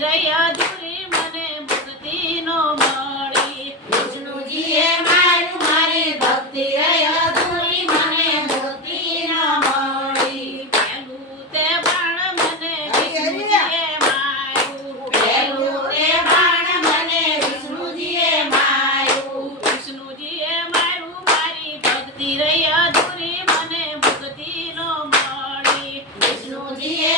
રહ્યા દુરી મને ભક્તિ નો મળી. વિષ્ણુજી એ મારું મારી ભક્તિ રહ્યા દુરી મને ભક્તિ નો મળી. પેલું તે પણ મને વિષ્ણુજી એ માયું પેલું તે પણ મને વિષ્ણુજી એ માયું વિષ્ણુજી એ મારું મારી ભક્તિ રહ્યા દુરી મને ભક્તિ નો મળી. વિષ્ણુજી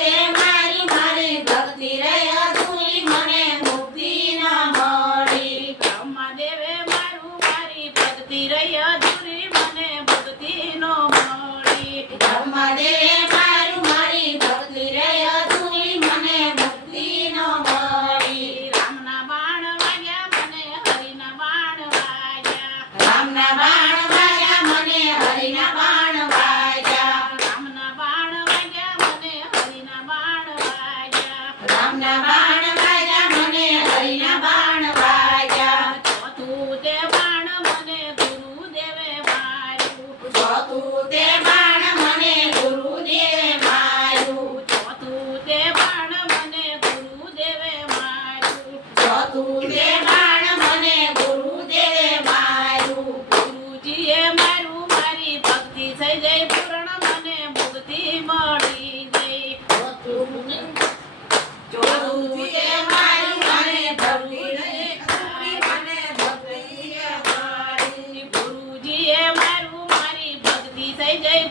ಧರ್ಮದೇ એ મારું મારી ભક્તિ થઈ જઈ પૂર્ણ મને મુક્તિ મળી ગઈ ગુરુજીએ મારું. મારી ભક્તિ થઈ જઈ